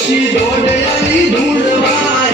પછી દોડ્યાની ધૂળમાં